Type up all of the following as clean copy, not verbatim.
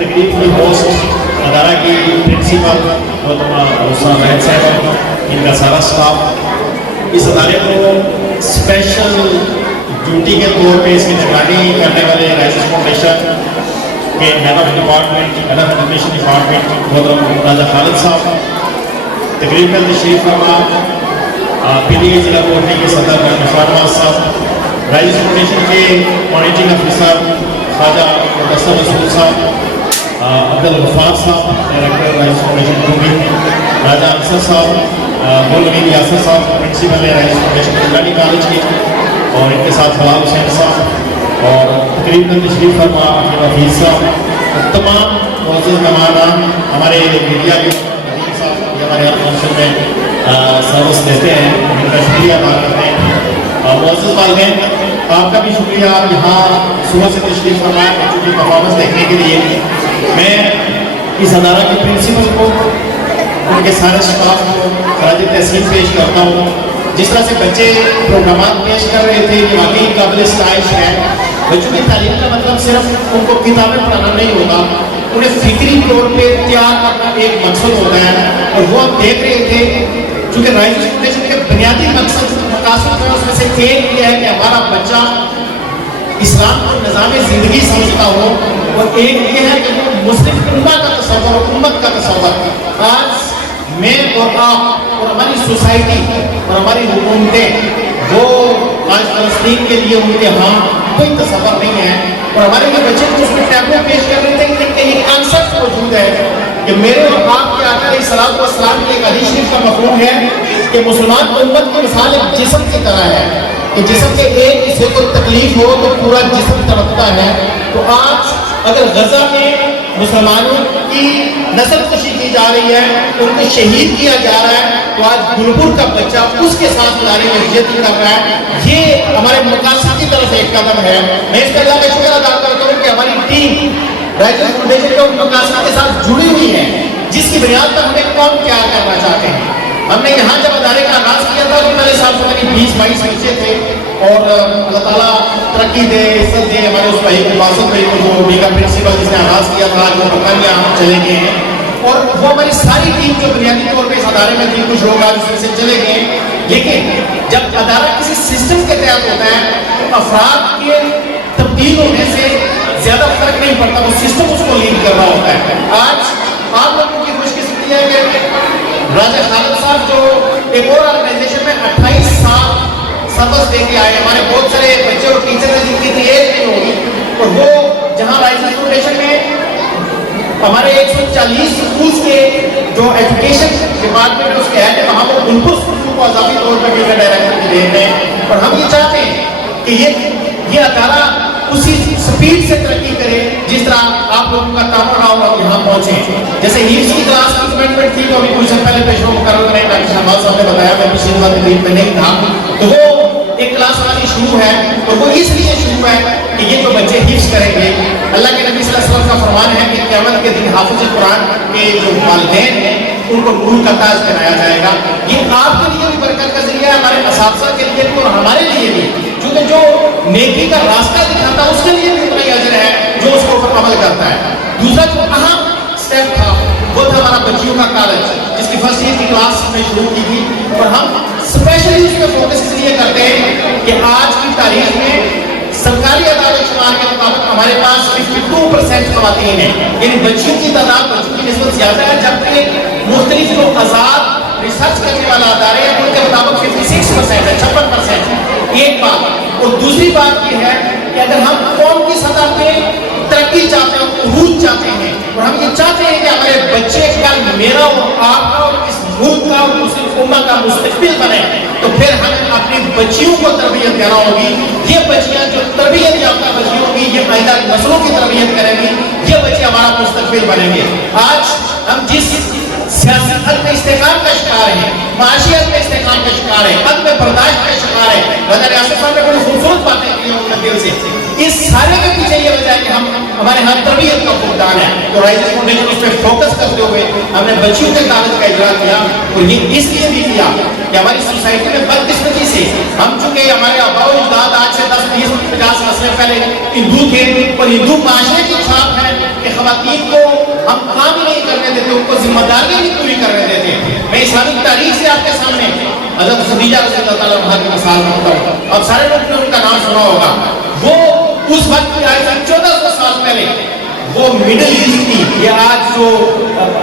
تقریب کی ہوسٹ ادارہ کی پرنسپل محترمہ روسا مہت صاحب، ان کا سارا اسٹاف، اس ادارے کو اسپیشل ڈیوٹی کے طور پہ اس کی نگرانی کرنے والے رائزز فاؤنڈیشن کے head of department, head of information department محترم راجہ خالد صاحب، تقریب میں تشریف فرما پی ڈی اے ضلع کوٹلی کے صدر مشار نواز صاحب، رائزز فاؤنڈیشن کے مانیٹنگ آفیسر خواجہ مدثر رسول صاحب، عبدالغفار صاحب ڈائریکٹر رائزز فاؤنڈیشن ڈوبی، راجہ انصر صاحب، مولوی یاسر صاحب پرنسپل رائزز فاؤنڈیشن نگرانی کالج کی، اور ان کے ساتھ فلاح حسین صاحب، اور تقریب میں تشریف فرما حفیظ صاحب، تمام معزز مہمان، ہمارے میڈیا کے صاحب ہمارے ہر فنکشن میں سروس دیتے ہیں، ان کا شکریہ ادا کرتے ہیں۔ معزز والدین، آپ کا بھی شکریہ یہاں صبح سے تشریف فرمائے بچوں کی پرفارمنس دیکھنے کے لیے۔ میں اس ادارہ کے پرنسپل کو، ان کے سارے اسٹاف کو خراج تحسین پیش کرتا ہوں۔ جس طرح سے بچے پروگرامات پیش کر رہے تھے یہ واقعی قابل ستائش ہے۔ بچوں کی تعلیم کا مطلب صرف ان کو کتابیں پڑھانا نہیں ہوتا، انہیں فکری طور پہ تیار کرنا ایک مقصد ہوتا ہے، اور وہ ہم دیکھ رہے تھے چونکہ رائزز فاؤنڈیشن کے بنیادی مقاصد میں اس میں سے ایک یہ ہے کہ ہمارا بچہ اسلام کو نظام زندگی سمجھتا ہو، اور ایک یہ ہے کہ وہ مسلم امت کا تصور اور امت کا تصور۔ آج میں اور آپ اور ہماری سوسائٹی اور ہماری حکومتیں وہ آج فلسطین کے لیے ان کے ہاں کوئی تصور نہیں ہے، اور ہمارے یہ بچے کو اس میں ٹیبلو پیش کر رہے تھے کہ یہ کانسیپٹ موجود ہے کہ میرے اور آپ کے آقا علیہ الصلوۃ والسلام کی ایک حدیث شریف کا مفہوم ہے کہ مسلمان امت کی مثال ایک جسم کی طرح ہے، کہ جسم کے ایک حصے کو تکلیف ہو تو پورا جسم تڑپتا ہے۔ تو آج اگر غزہ میں مسلمانوں کی نسل کشی کی جا رہی ہے، ان کو شہید کیا جا رہا ہے، تو آج گلپور کا بچہ اس کے ساتھ ادارے میں عزت کر رہا ہے، یہ ہمارے مقاصد کی طرف سے ایک قدم ہے۔ میں اس کا اللہ کا شکر ادا کرتا ہوں کہ ہماری ٹیم رائزز فاؤنڈیشن کے ان مقاصد کے ساتھ جڑی ہوئی ہے، جس کی بنیاد پر ہمیں کون کیا کرنا چاہتے ہیں۔ ہم نے یہاں جب ادارے کا آغاز کیا تھا تو میرے ساتھ ہماری 20-22 بچے تھے، اور اللہ تعالیٰ ترقی دے، عزت دے ہمارے اس بھائی کو، باسط بھائی کو، جو میگا پرنسپل جس نے آغاز کیا تھا، جو مکانیہ ہم چلے گئے ہیں، اور وہ ہماری ساری ٹیم جو بنیادی طور پہ اس ادارے میں تھی، کچھ لوگ آج اس میں سے چلے گئے۔ لیکن جب ادارہ کسی سسٹم کے تحت ہوتا ہے تو افراد کے تبدیل ہونے سے زیادہ فرق نہیں پڑتا، وہ سسٹم اس کو لیڈ کر رہا ہوتا ہے۔ آج آپ لوگوں کی خوش قسمتی ہے کہ راجہ خالد صاحب جو ایک اور آرگنائزیشن میں 28 سال سروس دے کے آئے، ہمارے بہت سارے بچے اور ٹیچر ہیں جن کی اتنی ایج نہیں ہوگی، اور وہ جہاں رائزز فاؤنڈیشن میں ہمارے 140 اسکولس کے جو ایجوکیشن ڈپارٹمنٹ اس کے ہیڈ ہے، وہاں وہ گلپور اسکول کو اضافی طور پر بھی ڈائریکٹر دے رہے ہیں، اور ہم یہ چاہتے ہیں کہ یہ ادارہ اسی سپیڈ سے ترقی کرے جس طرح آپ لوگوں کا تعاون رہا اور یہاں پہنچے۔ جیسے ہیلز کی کلاس کی کمٹمنٹ تھی تو ابھی کچھ دن پہلے پیشوا مقرر کریں، ڈاکٹر شہباز صاحب نے بتایا، میں پچھلی دفعہ تقریب میں نہیں تھا، تو وہ ایک کلاس ہماری شروع ہے، اور وہ اس لیے شروع ہے کہ یہ جو بچے حفظ کریں گے، اللہ کے نبی صلی اللہ علیہ وسلم کا فرمان ہے کہ قیامت کے دن حافظ قرآن کے جو والدین ہیں ان کو نور کا تاج پہنایا جائے گا۔ یہ آپ کے لیے بھی برکت کا ذریعہ ہے، ہمارے اساتذہ کے لیے بھی اور ہمارے لیے بھی، کیونکہ جو نیکی کا راستہ دکھاتا ہے اس کے لیے بھی اتنا ہی اجر ہے جو اس کو اوپر عمل کرتا ہے۔ دوسرا جو اہم اسٹیپ تھا وہ تھا ہمارا بچیوں کا کالج، جس کی فرسٹ ایئر کی کلاس میں شروع کی تھی، اور ہم اسپیشلی اس پہ فوکس اس لیے کرتے ہیں کہ آج کی تاریخ میں سرکاری ادارے شمار کے مطابق ہمارے پاس 52% خواتین ہیں، یعنی بچیوں کی تعداد بچوں کی نسبت زیادہ ہے، جبکہ مختلف جو آزاد ریسرچ کرنے والا ادارے ہیں ان کے مطابق 56% ہے، 56%۔ ایک بات، اور دوسری بات یہ ہے کہ اگر ہم قوم کی سطح پہ ترقی چاہتے ہیں، عروج چاہتے ہیں، اور ہم یہ چاہتے ہیں کہ ہمارے بچے کل میرا اور آپ کا اور اس ملک کا اور مسلم امت کا مستقبل بنے، تو پھر ہمیں اپنی بچیوں کو تربیت دینا ہوگی۔ یہ بچیاں جو تربیت یافتہ بچی ہوگی، یہ آئندہ نسلوں کی تربیت کریں گی، یہ بچے ہمارا مستقبل بنیں گے۔ آج ہم جس سیاسی حد میں استحکام کا شکار ہیں، معاشیت میں استحکام کا شکار ہیں، عدم برداشت کا شکار ہیں، راجہ ریاست صاحب نے بڑی خوبصورت باتیں کی ہیں دل سے، اس سارے کے پیچھے یہ وجہ ہے کہ ہمارے ہاں تربیت کا فقدان ہے۔ تو رائزز فاؤنڈیشن اس پہ فوکس کرتے ہوئے ہم نے بچیوں کے کالج کا اجرا کیا، اور یہ اس لیے بھی کیا کہ ہماری سوسائٹی میں بدقسمتی سے ہم چونکہ ہمارے آباء و اجداد آج سے 10 20 50 نسلیں پہلے ہندو تھے، اور ہندو معاشرے کی چھاپ ہے کہ خواتین کو کو ذمہ داریاں بھی پوری کر رہے تھے. میں اسلامی تاریخ سے آپ کے سامنے حضرت خدیجہ رضی اللہ تعالیٰ عنہا کی مثال رکھتا ہوں. اب سارے لوگ نے ان کا نام سنا ہوگا. وہ اس وقت کی آج سے 1400 سال پہلے وہ مڈل ایسٹ کی یہ آج جو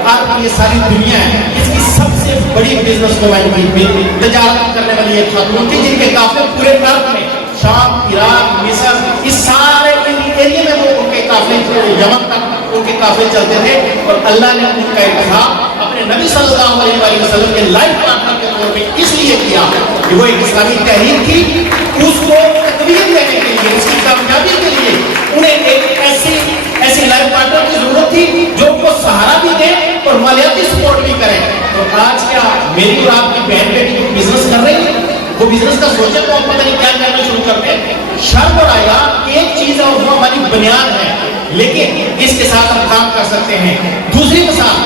آج کی یہ ساری دنیا ہے اس کی سب سے بڑی بزنس وومن کی تجارت کرنے والی ایک خاتون تھی جن کے قافلے پورے عرب میں شام، عراق، مصر اس سارے ایریے میں وہ ان کے قافلے یمن تک ان کے قافلے چلتے تھے. اور اللہ نے ان کا انتخاب اپنے نبی صلی اللہ علیہ وسلم کے لائف پارٹنر کے طور پہ اس لیے کیا کہ وہ ایک اسلامی تحریک تھی. اس کو تقویت دینے کے لیے، اس کی کامیابی کے لیے انہیں ایک ایسی لائف پارٹنر کی ضرورت تھی جو ان کو سہارا بھی دے اور مالیاتی سپورٹ بھی کرے. تو آج کیا میری اور آپ کی بہن بیٹی جو بزنس کر رہی ہے وہ بزنس کا سوچے تو آپ پتہ نہیں کیا کرنا شروع کرتے ہیں. شرم اور حیا ایک چیز ہے اور وہ ہماری بنیاد ہے، لیکن اس کے ساتھ ہم کام کر سکتے ہیں. دوسری مثال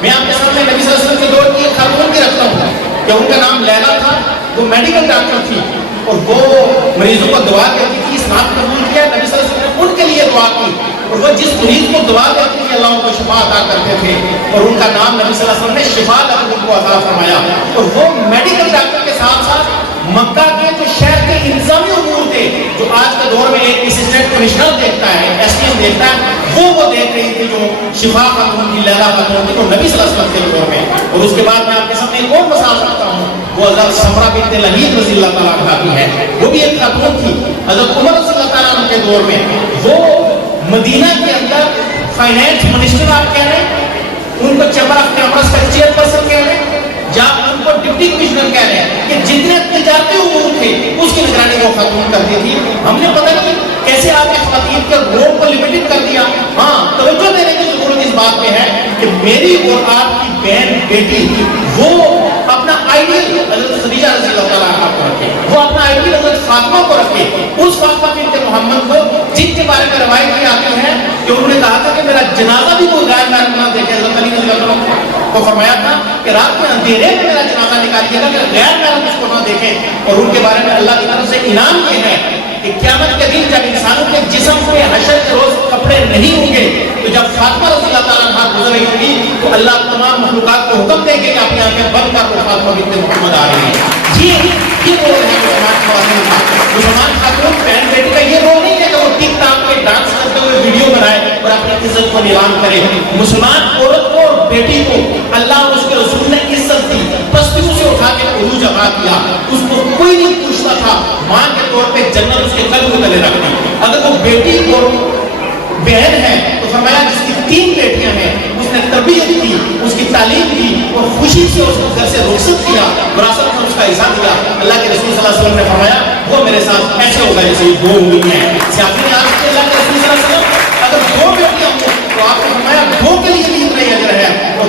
میں آپ کے سامنے نبی صلی اللہ علیہ وسلم کے دور کی ایک خاتون کی رکھتا ہوں کہ ان کا نام لیلا تھا. وہ میڈیکل ڈاکٹر تھی اور وہ مریضوں کو دعا کرتی تھی. اسلام قبول کیا، نبی صلی اللہ علیہ وسلم نے ان کے لیے دعا کی اور وہ جس مریض کو دعا کرتی تھی اللہ ان کو شفا عطا کرتے تھے. اور ان کا نام نبی صلی اللہ علیہ وسلم نے شفا کو عطا فرمایا. اور وہ میڈیکل ڈاکٹر کے ساتھ ساتھ مکہ کے جو شہر کے انتظامی امور تھے جو آج کے دور میں ایک اسسٹنٹ کمشنر دیکھتا ہے، ایس ڈی ایم دیکھتا ہے، وہ دیکھ رہی تھی جو شفا خاتون کی، لیلا خاتون کی، جو نبی صلی اللہ علیہ وسلم کے دور میں. اور اس کے بعد میں آپ کے سامنے ایک اور مثال رکھتا ہوں، وہ حضرت سمرہ بنت لہیع رضی اللہ تعالیٰ عنہا کی ہے. وہ بھی ایک خاتون تھی. حضرت عمر رضی اللہ تعالیٰ عنہ کے دور میں وہ مدینہ کے اندر فائنینس منسٹر آپ کہہ رہے ہیں، ان کو چیمبر آف کامرس کا چیئر پرسن کہہ رہے ہیں، یا ان کو ڈپٹی کمشنر کہہ رہے ہیں کہ جتنے تجارتی امور تھے اس کی نگرانی وہ خاتون کرتی تھی. ہم نے پتہ نہیں کیسے آپ نے خواتین کے رول کو لمیٹڈ کر دیا. ہاں، توجہ دینے کی ضرورت اس بات پہ ہے کہ میری اور آپ کی بہن بیٹی وہ اپنا آئیڈیل حضرت خدیجہ رضی اللہ تعالیٰ عنہا کو رکھے، وہ اپنا آئیڈیل حضرت فاطمہ کو رکھے. اس فاطمہ بنت محمد کو جن کے بارے میں روایت کی آتی ہے کہ انہوں نے کہا تھا کہ میرا جنازہ بھی کوئی غیر محرم نہ دیکھے. حضرت علی رضی اللہ عنہ کو فرمایا تھا کہ رات میں اندھیرے میں میرا جنازہ نکالیے گا کہ غیر محرم اس کو نہ دیکھے. اور ان کے بارے میں اللہ کی طرف سے انعام یہ ہے کہ قیامت کے دن جب انسانوں کے جسم پہ حشر کے روز کپڑے نہیں ہوں گے تو جب فاطمہ رضی اللہ تعالیٰ عنہا گزر رہی ہوگی تو اللہ تمام مخلوقات کو حکم دے گے کہ اپنی آنکھیں بند کر تو فاطمہ بنت محمد آ رہی ہے. یہ رول ہے مسلمان خواتین کا. مسلمان خاتون بہن بیٹی کا یہ رول نہیں ہے کہ وہ ٹک ٹاک پہ ڈانس کرتے ہوئے ویڈیو بنائے اور اپنی عزت کو نیلام کرے. مسلمان عورت کو اور بیٹی کو اللہ اور اس کے رسول نے عزت دی، پستیوں سے اٹھا کے عروج عطا کیا. اس کو کوئی نہیں پوچھتا تھا، ماں کے طور پہ جنت اس کے قلب کو تلے رکھ دی. اگر وہ بیٹی اور بہن ہے تو فرمایا جس کی 3 بیٹیاں ہیں اس نے تربیت کی، اس کی تعلیم دی اور خوشی سے اس کو گھر سے رخصت کیا، وراثت میں اس کا حصہ دیا. اللہ کے رسول صلی اللہ علیہ وسلم نے فرمایا وہ میرے ساتھ ایسے ہوگا جیسے یہ 2 انگلیاں ہیں. آپ نے آج کے اللہ کے رسول صلی اللہ علیہ وسلم اگر 2 بیٹیاں ہوں تو آپ نے فرمایا 2 کے لیے بھی اتنا ہی اجر ہے. اور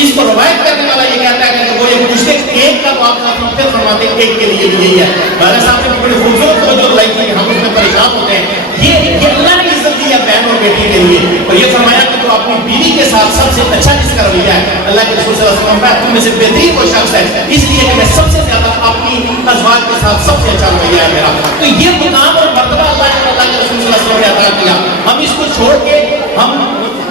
اس کو روایت کرنے والا یہ کہتا ہے کہ وہ یہ پوچھتے ایک کا تو آپ نے پھر فرماتے ایک کے لیے بھی یہی ہے. والد صاحب نے بڑی خوبصورت توجہ لائی تھی کہ ہم اس میں پریشان ہوتے ہیں. یہ اللہ نے عزت دی ہے بہن اور بیٹی کے لیے. اور یہ فرمایا کہ تو اپنی بیوی کے ساتھ سب سے اچھا جس کا رویہ ہے، اللہ کے رسول صلی اللہ علیہ وسلم فرمایا تم میں سے بہترین وہ شخص ہے اس لیے کہ میں سب سے زیادہ اپنی ازواج کے ساتھ سب سے اچھا رویہ ہے میرا. تو یہ مقام اور مرتبہ اللہ کے رسول صلی اللہ علیہ وسلم نے عطا کیا. ہم اس کو چھوڑ کے ہم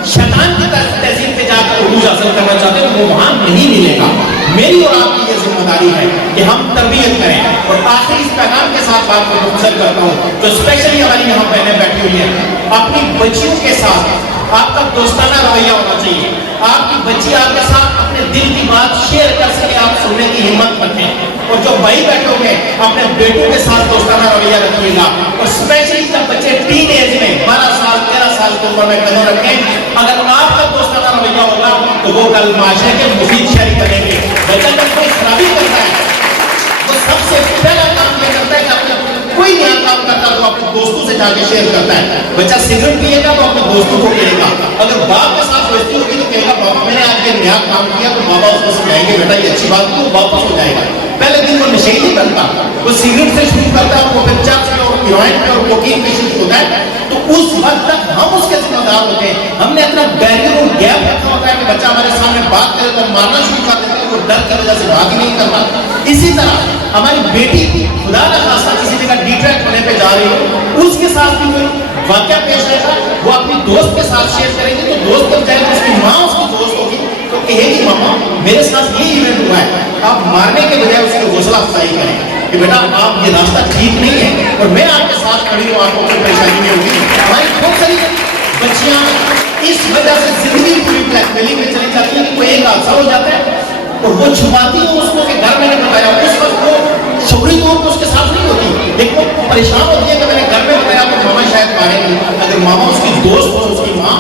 شیطان کی تہذیب پہ جا کر عروج حاصل کرنا چاہتے ہیں وہ وہاں نہیں ملے گا. میری اور آپ کی یہ ذمہ داری ہے کہ ہم تربیت کریں. اور آخری اس پیغام کے ساتھ بات کو مختصر کرتا ہوں جو اسپیشلی ہماری یہاں بہنیں بیٹھی ہوئی ہیں. اپنی بچیوں کے ساتھ آپ کا دوستانہ رویہ ہونا چاہیے. آپ کی بچی آپ کے ساتھ اپنے دل کی بات شیئر کر سکے، آپ سننے کی ہمت رکھیں. اور جو بھائی بیٹھو گے اپنے بیٹوں کے ساتھ دوستانہ رویہ رکھیے گا. اور اسپیشلی جب بچے ٹین ایج میں 12 سال 13 سال کی عمر میں قدم رکھیں، اگر آپ کا دوستانہ رویہ ہوگا تو وہ کل معاشرے کے مفید شریک بنیں گے. بچہ جب کوئی خرابی کرتا ہے وہ سب سے پہلا کام یہ کرتا ہے کہ اپنے کوئی نیا کام کرتا تو اپنے دوستوں سے جا کے شیئر کرتا ہے. بچہ سگریٹ پیے گا تو اپنے دوستوں کو کہے گا. اگر باپ کے ساتھ دوستی ہوگی تو کہے گا بابا میں نے آج یہ نیا کام کیا تو بابا اس کو سمجھائیں گے بیٹا یہ اچھی بات تو واپس ہو جائے گا. پہلے دن وہ نشے نہیں کرتا، وہ سگریٹ سے شروع کرتا ہے، وہ پھر چرس میں اور ہیروئن میں اور کوکین میں شروع ہوتا ہے. تو اس وقت تک ہم اس کے ذمہ دار ہوتے ہیں. ہم نے اپنا بیریئر اور گیپ رکھا ہوتا ہے کہ بچہ ہمارے سامنے بات کرے تو مارنا شروع کر دیتے ہیں، وہ ڈر کی وجہ سے بات ہی نہیں کرتا. اسی طرح ہماری بیٹی خدا نہ خاصا کسی جگہ ڈیٹریکٹ ہونے پہ جا رہی ہو، اس کے ساتھ بھی واقعہ پیش آئے گا، وہ اپنی دوست کے ساتھ شیئر کریں گے تو دوست بن جائے گا، اس کی ماں اس کی دوست میرے ساتھ یہ ایونٹ ہوا ہے، آپ مارنے کے بجائے اس کی حوصلہ افزائی کریں کہ بیٹا آپ یہ راستہ ٹھیک نہیں ہے اور میں آپ کے ساتھ کھڑی ہوں، آپ کو کوئی پریشانی نہیں ہوگی. ہماری بہت ساری بچیاں اس وجہ سے زندگی پوری بلیک میلنگ میں چلی جاتی ہیں کہ کوئی ایک حادثہ ہو جاتا ہے اور وہ چھپاتی ہوں اس کو کہ گھر میں نے بتایا. اس وقت وہ شعوری طور پر اس کے ساتھ نہیں ہوتی، لیکن وہ پریشان ہوتی ہے کہ میں نے گھر میں بتایا تو ماما شاید مارے گی. اگر ماما اس کی دوست ہو، اس کی ماں،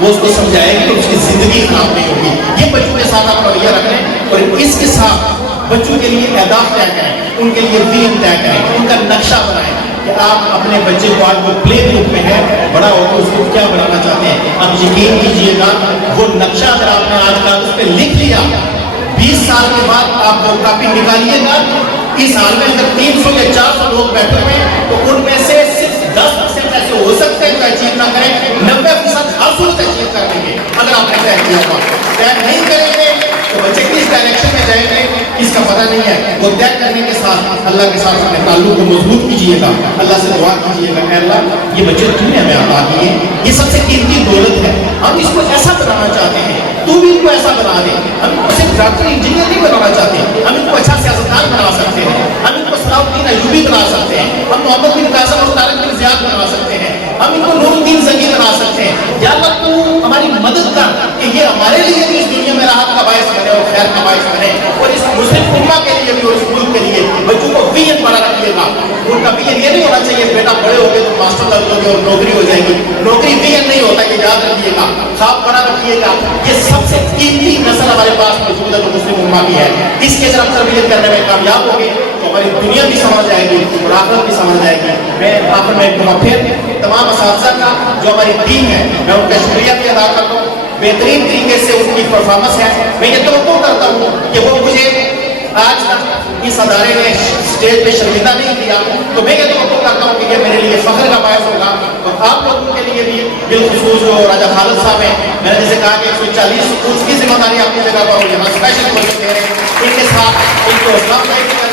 وہ اس کو سمجھائے گی تو اس کی زندگی خراب نہیں ہوگی. یہ بچوں کے ساتھ آپ رویہ رکھیں اور اس کے ساتھ بچوں کے لیے اہداف طے کریں، ان کے لیے ویژن طے کریں، ان کا نقشہ بنائیں کہ آپ اپنے بچے کو، آج وہ پلے گروپ میں ہے، بڑا ہو تو اس کو کیا بنانا چاہتے ہیں. اب یقین کیجیے گا وہ نقشہ اگر آپ نے آج کل اس پہ لکھ لیا، 20 سال کے بعد آپ وہ کاپی نکالیے گا، اس حال میں اگر 300 یا 400 لوگ بیٹھے ہوئے ہیں تو ان میں سے صرف 10% ایسے ہو سکتے ہیں جو اچیو نہ کریں، 90% ہر صورت اچیو کر لیں گے اگر آپ نے طے کیا ہوا. طے نہیں کریں گے تو بچے کس ڈائریکشن میں جائیں گے اس کا پتہ نہیں ہے. وہ طے کرنے کے ساتھ اللہ کے ساتھ اپنے تعلق کو مضبوط کیجیے گا، اللہ سے دعا کیجیے گا، اے اللہ یہ بچے تم نے ہمیں عطا کیے، یہ سب سے قیمتی دولت ہے، ہم اس کو ایسا بنانا چاہتے ہیں، تو بھی ان کو ایسا بنا دے. ہم ان کو صرف ڈاکٹر انجینئر نہیں بنانا چاہتے، ہم ان کو اچھا سیاستدان بنا سکتے ہیں، ہم ان کو صلاح الدین ایوبی بنا سکتے ہیں، ہم محمد بن قاسم اور طارق بن زیاد بنا سکتے ہیں، ہم ان کو نور الدین زنگی بنا سکتے ہیں. یا اللہ تو ہماری مدد کر کہ یہ ہمارے لیے بھی اس دنیا میں راحت کا باعث بنے اور خیر کا باعث بنے، اور اس مسلم امہ کے لیے بھی اور اس ملک کے لیے. بچوں کو ویژن بڑا رکھیے گا، ان کا ویژن یہ نہیں ہونا چاہیے بیٹا بڑے ہو گئے تو ماسٹر لگ جاؤ گے اور نوکری ہو جائے گی. نوکری ویژن نہیں ہوتا، یہ یاد رکھیے گا، خواب بڑا رکھیے گا. یہ سب سے قیمتی نسل ہمارے پاس موجود ہے جو مسلم امہ کی ہے. اس کے طرف تربیت کرنے میں کامیاب ہوگی تو ہماری دنیا بھی سمجھ جائے گی اور آخرت بھی سمجھ جائے گی. میں آخر میں ایک دفعہ پھر تمام اساتذہ کا جو ہماری ٹیم ہے میں ان کا شکریہ بھی ادا کرتا ہوں. بہترین طریقے سے ان کی پرفارمنس ہے. میں یہ توقع کرتا ہوں کہ وہ مجھے آج تک اس ادارے نے اسٹیج پہ شرمندہ نہیں کیا، تو میں یہ توقع کرتا ہوں کہ یہ میرے لیے فخر کا باعث ہوگا اور آپ لوگوں کے لیے بھی. بالخصوص جو راجہ خالد صاحب ہیں، میں نے جیسے کہا کہ 140 اس کی ذمہ داری اپنی جگہ پر ہو، یہاں اسپیشل دے رہے ہیں، ان کے ساتھ ان کو حوصلہ افزائی